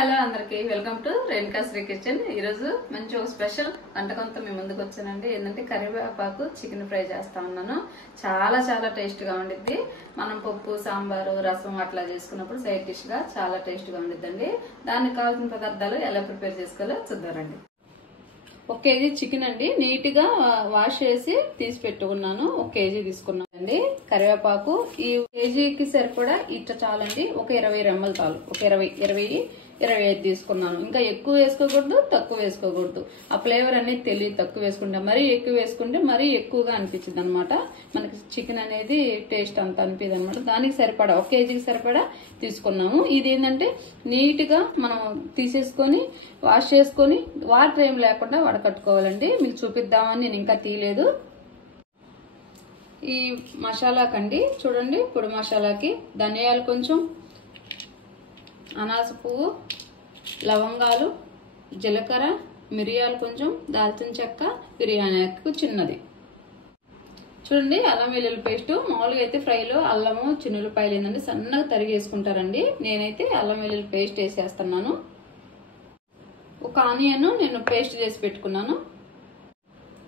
Hello అందరికి welcome to Renuka Sri kitchen. ఈ రోజు మంచి ఒక స్పెషల్ వంటకంతో మీ ముందుకు వచ్చానండి। ఏంటంటే కరివేపాకు చికెన్ ఫ్రై చేస్తా ఉన్నాను। చాలా చాలా టేస్ట్ గా ఉండిద్ది। మనం పప్పు సాంబారు రసం అట్లా చేసుకున్నప్పుడు సైడ్ డిష్ గా చాలా టేస్ట్ గా ఉండిద్దండి। దానికి కావాల్సిన పదార్థాలు ఎలా ప్రిపేర్ చేసుకోవాలో చూద్దారండి। 1 కేజీ చికెన్ అండి, నీట్ గా వాష్ చేసి తీసి పెట్టుకున్నాను। 1 కేజీ తీసుకున్నాను అండి। కరివేపాకు ఈ కేజీకి సరిపడా ఇట్లా చాలండి, ఒక 20 రెమ్మలు చాలు। ఒక 25 తీసుకున్నాను। ఇంకా ఎక్కువ వేసుకోకూడదు, తక్కువ వేసుకోకూడదు। ఆ ఫ్లేవర్ అనేది తెలియదు తక్కువ వేసుకుంటే, మరీ ఎక్కువ వేసుకుంటే మరీ ఎక్కువగా అనిపించింది అనమాట। మనకి చికెన్ అనేది టేస్ట్ అంత అనిపించదు అనమాట। దానికి సరిపడా 1 కేజీకి సరిపడా తీసుకున్నాము। ఇది ఏంటంటే నీట్ గా మనం తీసేసుకొని వాష్ చేసుకొని వాటర్ ఏం లేకుండా వడకట్టుకోవాలండి। మీకు చూపిద్దామని నేను ఇంకా తీయలేదు। ఈ మసాలాకండి చూడండి, పొడి మసాలాకి ధనియాలు కొంచెం, అనాస పువ్వు, లవంగాలు, జీలకర్ర, మిరియాలు కొంచెం, దాల్చిన చెక్క, బిర్యానీ ఆకు చిన్నది। చూడండి అల్లం వెల్లుల్లి పేస్ట్। మామూలుగా అయితే ఫ్రైలో అల్లము చిన్నులపాయలు ఏంటంటే సన్నగా తరిగి వేసుకుంటారండి। నేనైతే అల్లం వెల్లుల్లి పేస్ట్ వేసేస్తున్నాను। ఒక ఆనియన్ నేను పేస్ట్ చేసి పెట్టుకున్నాను।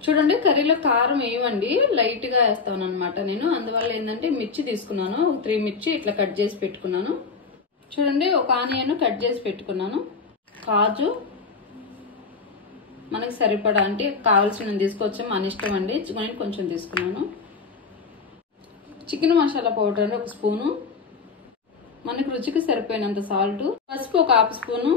చూడండి కర్రీలో కారం వేయమండి, లైట్ గా వేస్తాను అనమాట నేను। అందువల్ల ఏంటంటే మిర్చి తీసుకున్నాను, 3 మిర్చి ఇట్లా కట్ చేసి పెట్టుకున్నాను। చూడండి ఒక ఆనియన్ కట్ చేసి పెట్టుకున్నాను। కాజు మనకి సరిపడా అంటే కావాల్సిన తీసుకోవచ్చు, మన ఇష్టం అండి। నేను కొంచెం తీసుకున్నాను। చికెన్ మసాలా పౌడర్ అండి 1 స్పూను, మనకి రుచికి సరిపోయినంత సాల్ట్, పసుపు 1 హాఫ్ స్పూను,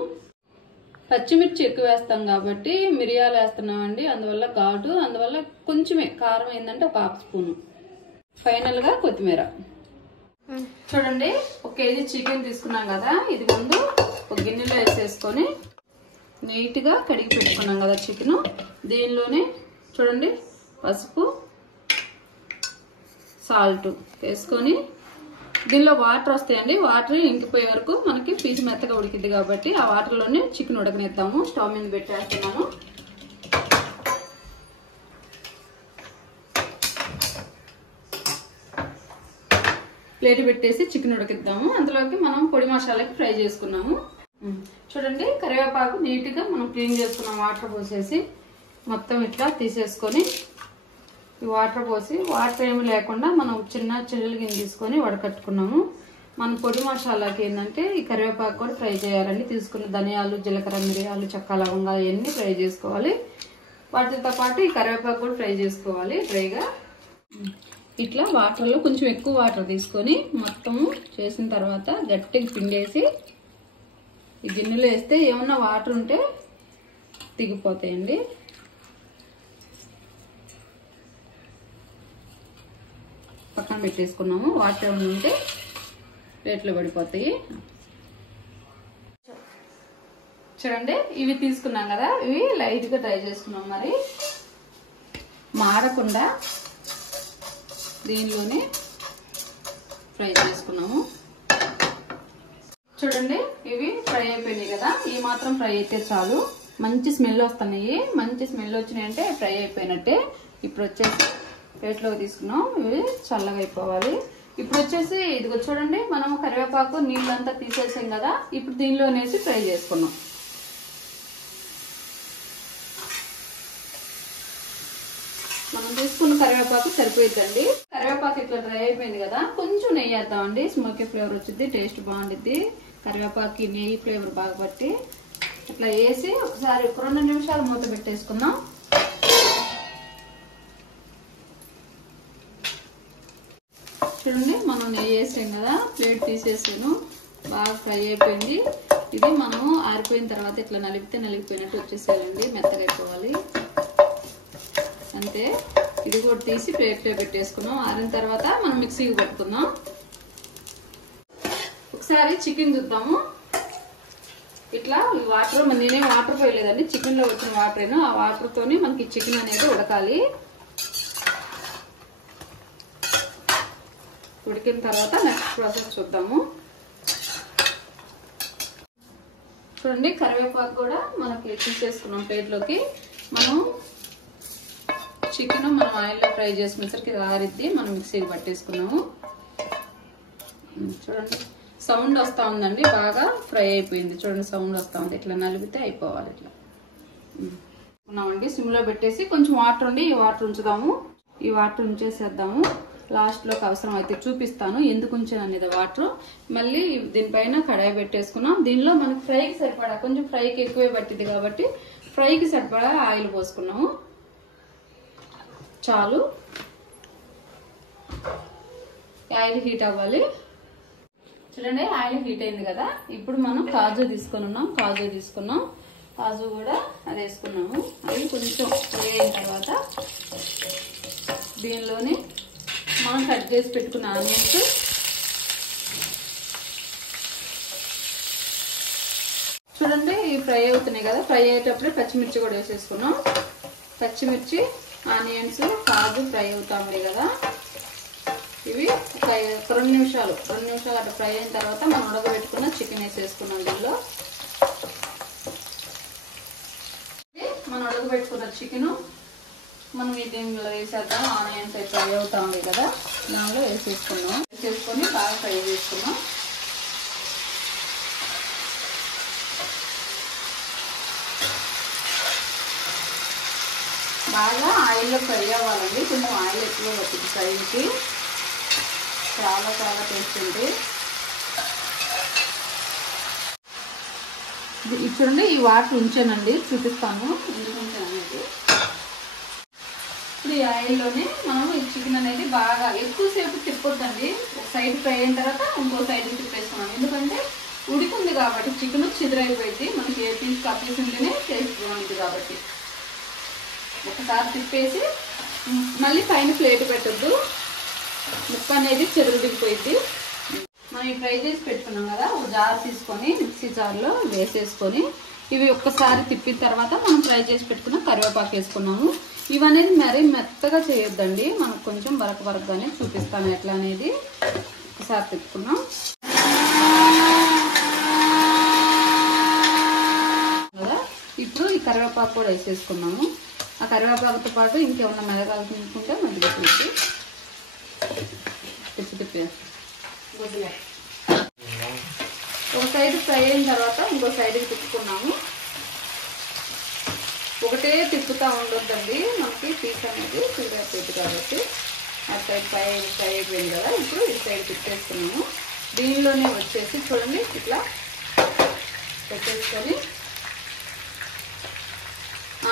పచ్చిమిర్చి ఎక్కువ వేస్తాం కాబట్టి మిరియాలు వేస్తున్నామండి, అందువల్ల ఘాటు, అందువల్ల కొంచెమే కారం ఏంటంటే 1 హాఫ్ స్పూను, ఫైనల్ గా కొత్తిమీర। చూడండి 1 కేజీ చికెన్ తీసుకున్నాం కదా, ఇది ముందు ఒక గిన్నెలో వేసేసుకొని నీట్ గా కడిగి పెట్టుకున్నాం కదా చికెన్, దీనిలోనే చూడండి పసుపు సాల్ట్ వేసుకొని దీనిలో వాటర్ వస్తాయండి, వాటర్ ఇంకిపోయే వరకు మనకి పీసు మెత్తగా ఉడికిద్ది కాబట్టి ఆ వాటర్ లోనే చికెన్ ఉడకనిద్దాము। స్టవ్ మీద పెట్టేస్తున్నాను। ప్లేట్ పెట్టేసి చికెన్ ఉడికిద్దాము। అందులోకి మనం పొడి మసాలాకి ఫ్రై చేసుకున్నాము। చూడండి కరివేపాకు నీట్ గా మనం క్లీన్ చేసుకున్నాం, వాటర్ పోసేసి మొత్తం ఇట్లా తీసేసుకొని ఈ వాటర్ పోసి వాటర్ ఏమి లేకుండా మనం చిన్న చెల్లెలు గిన్నె తీసుకొని వడకట్టుకున్నాము। మన పొడి మసాలాకి ఏంటంటే ఈ కరివేపాకు కూడా ఫ్రై చేయాలండి। తీసుకున్న ధనియాలు, జీలకర్ర, మిరియాలు, చెక్క, లవంగాలు ఇవన్నీ ఫ్రై చేసుకోవాలి। వాటితో పాటు ఈ కరివేపాకు కూడా ఫ్రై చేసుకోవాలి డ్రైగా। ఇట్లా వాటర్లో కొంచెం ఎక్కువ వాటర్ తీసుకొని మొత్తము చేసిన తర్వాత గట్టిగా పిండేసి ఈ గిన్నెలో వేస్తే ఏమన్నా వాటర్ ఉంటే దిగిపోతాయండి। పక్కన పెట్టేసుకున్నాము, వాటర్ ఏమైనా ఉంటే ప్లేట్లో పడిపోతాయి। చూడండి ఇవి తీసుకున్నాం కదా, ఇవి లైట్ గా డ్రై చేసుకున్నాం, మరి మాడకుండా దీనిలోనే ఫ్రై చేసుకున్నాము। చూడంండి ఇవి ఫ్రై అయిపోయినాయి కదా, ఈ మాత్రం ఫ్రై అయితే చాలు। మంచి స్మెల్ వస్తున్నాయి, మంచి స్మెల్ వచ్చినాయి అంటే ఫ్రై అయిపోయినట్టే। ఇప్పుడు వచ్చేసి ప్లేట్లోకి తీసుకున్నాం, ఇవి చల్లగా అయిపోవాలి। ఇప్పుడు వచ్చేసి ఇదిగో చూడండి మనం కరివేపాకు నీళ్ళంతా తీసేసాం కదా, ఇప్పుడు దీనిలోనేసి ఫ్రై చేసుకున్నాం। మనం తీసుకున్న కరివేపాకు సరిపోయిద్దండి। కరివేపాకు ఇట్లా డ్రై అయిపోయింది కదా, కొంచెం నెయ్యి వేద్దామండి, స్మోకీ ఫ్లేవర్ వచ్చింది, టేస్ట్ బాగుండిద్ది। కరివేపాకు నెయ్యి ఫ్లేవర్ బాగా పట్టి ఇట్లా వేసి ఒకసారి 2 నిమిషాలు మూత పెట్టేసుకుందాం। చూడండి మనం నెయ్యి వేసాం కదా, ప్లేట్ తీసేసాను, బాగా ఫ్రై అయిపోయింది। ఇది మనము ఆరిపోయిన తర్వాత ఇట్లా నలిపితే నలిగిపోయినట్టు వచ్చేసేయాలండి, మెత్తగా అయిపోవాలి అంతే। ఇది కూడా తీసి ప్లేట్లో పెట్టేసుకున్నాం। ఆరిన తర్వాత మనం మిక్సీకి పట్టుకుందాం। ఒకసారి చికెన్ చూద్దాము। ఇట్లా వాటర్, నేనే వాటర్ పోయలేదండి, చికెన్ లో వచ్చిన వాటర్, ఆ వాటర్ తోని మనకి చికెన్ అనేది ఉడకాలి। ఉడికిన తర్వాత నెక్స్ట్ ప్రాసెస్ చూద్దాము। చూడండి కరివేపాకు కూడా మనకి తీసేసుకున్నాం ప్లేట్లోకి। మనం చికెన్ మనం ఆయిల్లో ఫ్రై చేసుకునేసరికి ఇది ఆరిద్ది, మనం మిక్సీకి పట్టేసుకున్నాము। చూడండి సౌండ్ వస్తూ ఉందండి, బాగా ఫ్రై అయిపోయింది. చూడండి సౌండ్ వస్తూ ఉంది. ఇట్లా నలిపితే అయిపోవాలి. ఇట్లా ఉన్నామండి. సిమ్లో పెట్టేసి కొంచెం వాటర్ ఉండి ఈ వాటర్ ఉంచుదాము. ఈ వాటర్ ఉంచేసేద్దాము. లాస్ట్లోకి అవసరం అయితే చూపిస్తాను ఎందుకు ఉంచాను అనేది వాటర్. మళ్ళీ దీనిపైన కడాయి పెట్టేసుకున్నాం. దీనిలో మనకు ఫ్రైకి సరిపడా, కొంచెం ఫ్రైకి ఎక్కువే పట్టింది కాబట్టి ఫ్రైకి సరిపడా ఆయిల్ పోసుకున్నాము. చాలు. ఆయిల్ హీట్ అవ్వాలి. చూడండి ఆయిల్ హీట్ అయింది కదా. ఇప్పుడు మనం కాజు తీసుకున్నాం. కాజు కూడా అది వేసుకున్నాము. అది కొంచెం ఫ్రై అయిన తర్వాత దీనిలోనే మనం కట్ చేసి పెట్టుకున్న ఆనియన్స్, చూడండి ఈ ఫ్రై అవుతున్నాయి కదా. ఫ్రై అయ్యేటప్పుడే పచ్చిమిర్చి కూడా వేసేసుకున్నాం. పచ్చిమిర్చి, ఆనియన్స్, కాజు ఫ్రై అవుతా ఉన్నాయి కదా. ఇవి ఒక 2 నిమిషాలు అట్లా ఫ్రై అయిన తర్వాత మనం ఉడకబెట్టుకున్న చికెన్ వేసేసుకున్నాం. దీనిలో మనం ఉడకబెట్టుకున్న చికెన్ మనం దీనిలో వేసేద్దాం. ఆనియన్స్ అయితే ఫ్రై అవుతా ఉంది కదా, దానిలో వేసేసుకొని బాగా ఫ్రై చేసుకున్నాం. బాగా ఆయిల్లో ఫ్రై అవ్వాలండి. కొంచెం ఆయిల్ ఎక్కువ పట్టింది ఫ్రైకి. చాలా చాలా టేస్ట్ ఉంది. చూడండి ఈ వాటర్ ఉంచానండి, చూపిస్తాను ఎందుకు ఉంచాను అనేది. ఇప్పుడు ఈ ఆయిల్లోనే మనం ఈ చికెన్ అనేది బాగా ఎక్కువసేపు తిప్పొద్దండి. ఒక సైడ్ ఫ్రై అయిన తర్వాత ఇంకో సైడ్ తిప్పేస్తున్నాం. ఎందుకంటే ఉడికింది కాబట్టి చికెన్ చిదురైపోయింది. మనకి ఏ పీస్ పీస్ ఉంటేనే టేస్ట్ బాగుంటుంది కాబట్టి ఒకసారి తిప్పేసి మళ్ళీ పైన ప్లేట్ పెట్టద్దు, ముక్క అనేది చెరువుడిపోయింది. మనం ఫ్రై చేసి పెట్టుకున్నాం కదా, ఒక జార్ తీసుకొని మిక్సీ జార్లో వేసేసుకొని ఇవి ఒక్కసారి తిప్పిన తర్వాత మనం ఫ్రై చేసి పెట్టుకున్న కరివేపాకు వేసుకున్నాము. ఇవనేది మరీ మెత్తగా చేయొద్దండి, మనకు కొంచెం బరకగానే చూపిస్తాను ఎట్లా అనేది. ఒకసారి తిప్పుకున్నాం కదా. ఇప్పుడు ఈ కరివేపాకు కూడా వేసేసుకున్నాము. ఆ కరివేపాకుతో పాటు ఇంకేమన్నా మెదగాలు తినుకుంటే మధ్యలో తిప్పి ఒక సైడ్ ఫ్రై అయిన తర్వాత ఇంకో సైడ్కి తిప్పుకున్నాము. ఒకటే తిప్పుతూ ఉండొద్దండి, మనకి పీస్ అనేది చిరిగిపోయింది కాబట్టి. ఆ సైడ్ ఫ్రై అయిపోయింది కదా. ఇప్పుడు ఈ సైడ్ తిప్పేసుకున్నాము. దీనిలోనే వచ్చేసి చూడండి ఇట్లా పెట్టేసుకొని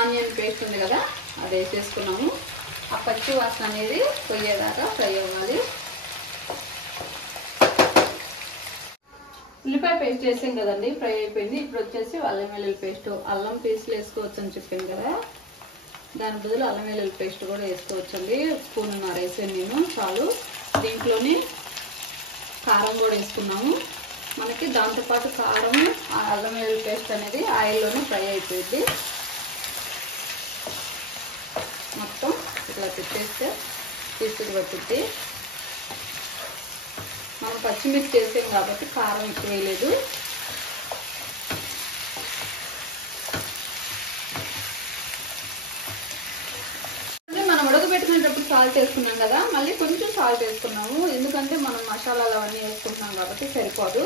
ఆనియన్ పేస్ట్ ఉంది కదా, అది వేసేసుకున్నాము. ఆ పచ్చి వాసన అనేది పోయేదాకా ఫ్రై అవ్వాలి. ఉల్లిపాయ పేస్ట్ వేసాం కదండి, ఫ్రై అయిపోయింది. ఇప్పుడు వచ్చేసి అల్లం వెల్లుల్లి పేస్ట్, అల్లం పేస్ట్లు వేసుకోవచ్చు అని చెప్పాను కదా, దాని బదులు అల్లం వెల్లుల్లి పేస్ట్ కూడా వేసుకోవచ్చండి. స్పూన్నర వేసాను నేను, చాలు. దీంట్లోనే కారం కూడా వేసుకున్నాము. మనకి దాంతోపాటు కారం, అల్లం వెల్లుల్లి పేస్ట్ అనేది ఆయిల్లోనే ఫ్రై అయిపోయింది. మొత్తం ఇట్లా పెట్టేస్తే పీసులు పట్టుద్ది. మనం పచ్చిమిర్చి వేసాం కాబట్టి కారం ఎక్కువ వేయలేదు. మనం ఉడకబెట్టుకునేటప్పుడు సాల్ట్ వేసుకున్నాం కదా, మళ్ళీ కొంచెం సాల్ట్ వేసుకున్నాము. ఎందుకంటే మనం మసాలాలు అవన్నీ వేసుకుంటున్నాం కాబట్టి సరిపోదు.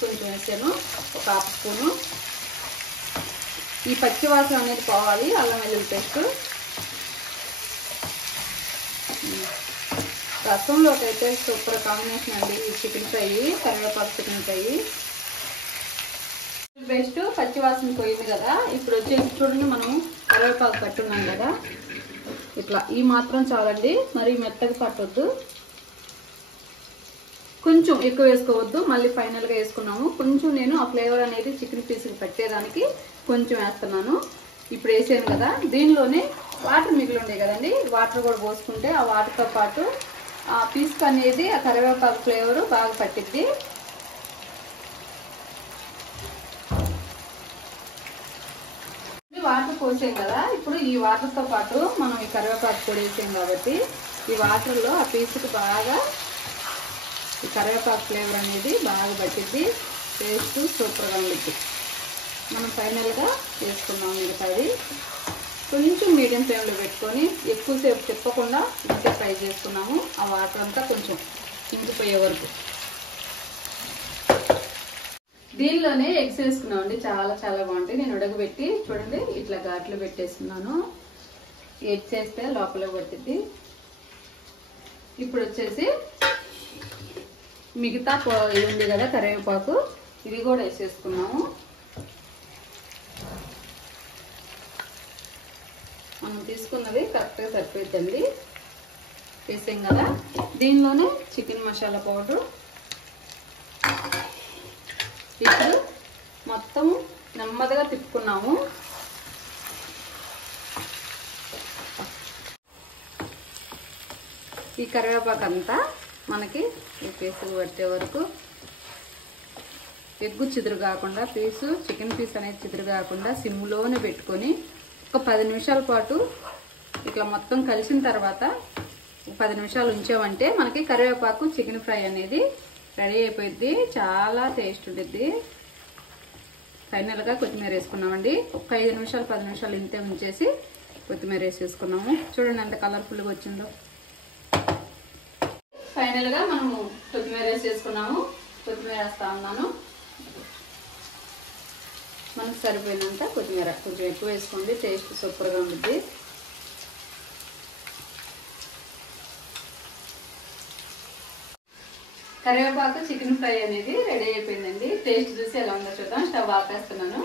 కొంచెం వేసాను, ఒక 1/2 స్పూను. ఈ పచ్చి వాసన అనేది పోవాలి, అల్లం వెల్లుల్లి పేస్ట్. రసంలోకి అయితే సూపర్ కాంబినేషన్ అండి ఈ చికెన్ ఫ్రై, కరివేపాకు చికెన్ ఫ్రై. పేస్ట్ పచ్చి వాసన పోయింది కదా. ఇప్పుడు వచ్చేసి చూడండి మనం కరివేపాకు పట్టున్నాం కదా, ఇట్లా ఈ మాత్రం చాలండి, మరి మెత్తగా పట్టొద్దు. కొంచెం ఎక్కువ వేసుకోవద్దు, మళ్ళీ ఫైనల్గా వేసుకున్నాము. కొంచెం నేను ఆ ఫ్లేవర్ అనేది చికెన్ పీస్కి పెట్టేదానికి కొంచెం వేస్తున్నాను. ఇప్పుడు వేసాను కదా, దీనిలోనే వాటర్ మిగిలి ఉండే కదండి, వాటర్ కూడా పోసుకుంటే ఆ వాటర్తో పాటు ఆ పీస్ అనేది ఆ కరివేపాకు ఫ్లేవర్ బాగా పట్టిద్ది. వాటర్ పోసాం కదా, ఇప్పుడు ఈ వాటర్తో పాటు మనం ఈ కరివేపాకు పొడి వేసాం కాబట్టి ఈ వాటర్లో ఆ పీస్కి బాగా ఈ కరివేపాకు ఫ్లేవర్ అనేది బాగా పట్టిద్ది. టేస్ట్ సూపర్గా ఉంటుంది. మనం ఫైనల్గా వేసుకున్నాం మిగతాది. కొంచెం మీడియం ఫ్లేమ్లో పెట్టుకొని ఎక్కువసేపు తిప్పకుండా ఇంకే ఫ్రై చేసుకున్నాము. ఆ వాటర్ అంతా కొంచెం ఇంకిపోయే వరకు. దీనిలోనే ఎగ్స్ వేసుకున్నామండి, చాలా చాలా బాగుంటాయి. నేను ఉడకబెట్టి చూడండి ఇట్లా ఘాట్లు పెట్టేస్తున్నాను. ఎగ్స్ వేస్తే లోపల పట్టిద్ది. ఇప్పుడు వచ్చేసి మిగతా ఇది ఉంది కదా కరివేపాకు, ఇది కూడా వేసేసుకున్నాము. మనం తీసుకున్నది కరెక్ట్గా సరిపోతుందండి. వేసాం కదా, దీనిలోనే చికెన్ మసాలా పౌడర్. ఇప్పుడు మొత్తం నెమ్మదిగా తిప్పుకున్నాము. ఈ కరివేపాకు అంతా మనకి ఈ పీసులు పట్టే వరకు, ఎగ్గు చిదురు కాకుండా చికెన్ పీస్ అనేది చిదురు కాకుండా సిమ్లోనే పెట్టుకొని ఒక 10 నిమిషాల పాటు ఇట్లా మొత్తం కలిసిన తర్వాత 10 నిమిషాలు ఉంచామంటే మనకి కరివేపాకు చికెన్ ఫ్రై అనేది రెడీ అయిపోయింది. చాలా టేస్ట్ ఉంటుంది. ఫైనల్గా కొత్తిమీర వేసుకున్నామండి. ఒక 5 నిమిషాలు 10 నిమిషాలు ఇంతే ఉంచేసి కొత్తిమీర వేసేసుకున్నాము. చూడండి ఎంత కలర్ఫుల్గా వచ్చిందో. ఫైనల్గా మనము కొత్తిమీర వేసేసుకున్నాము. కొత్తిమీర వేస్తా ఉన్నాను. మనకు సరిపోయినంత కొత్తిమీర కొంచెం ఎక్కువ వేసుకోండి, టేస్ట్ సూపర్గా ఉంటుంది. కరివేపాకు చికెన్ ఫ్రై అనేది రెడీ అయిపోయిందండి. టేస్ట్ చూసి ఎలా ఉందో చూద్దాం. స్టవ్ ఆపేస్తున్నాను.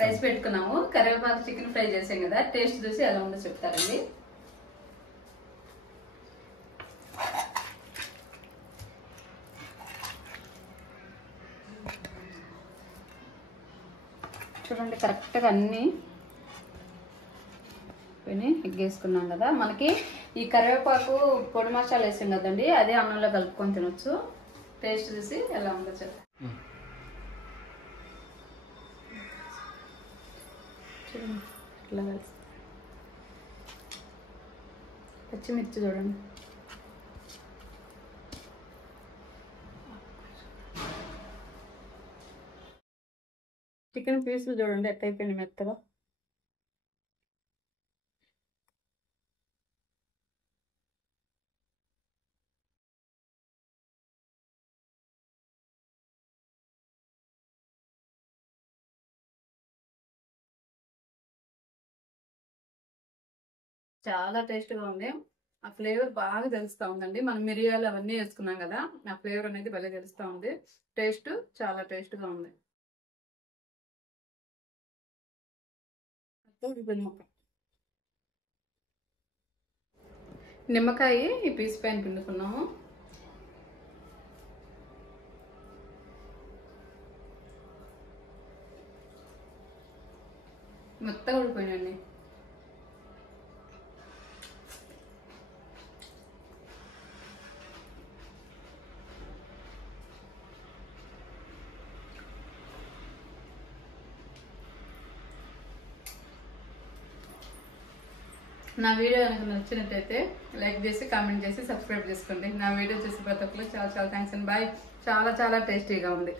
రైస్ పెట్టుకున్నాము, కరివేపాకు చికెన్ ఫ్రై చేసాం కదా, టేస్ట్ చూసి ఎలా ఉందో చెప్తారండి. చూడండి కరెక్ట్గా అన్నీ ఎగ్గేసుకున్నాం కదా. మనకి ఈ కరివేపాకు పొడి మసాలా వేసాం కదండి, అదే అన్నంలో కలుపుకొని తినొచ్చు. టేస్ట్ చూసి ఎలా ఉందో చెప్పండి. చూడండి ఇట్లా కలిసి పచ్చిమిర్చి చూడండి. చికెన్ పీసులు చూడండి ఎట్ట అయిపోయింది మెత్తగా. చాలా టేస్ట్గా ఉంది. ఆ ఫ్లేవర్ బాగా తెలుస్తూ ఉందండి. మనం మిరియాలు అవన్నీ వేసుకున్నాం కదా, ఆ ఫ్లేవర్ అనేది భలే తెలుస్తూ ఉంది. టేస్ట్ చాలా టేస్ట్గా ఉంది. నిమ్మకాయ ఈ పీస్ పైన పిండుకున్నాము. మెత్తగా ఉడిపోయినండి. నా వీడియో కనుక నచ్చినట్టయితే లైక్ చేసి కామెంట్ చేసి సబ్స్క్రైబ్ చేసుకోండి. నా వీడియో చూసి ప్రతి ఒక్కరికి చాలా చాలా థ్యాంక్స్ అండి. బాయ్. చాలా చాలా టేస్టీగా ఉంది.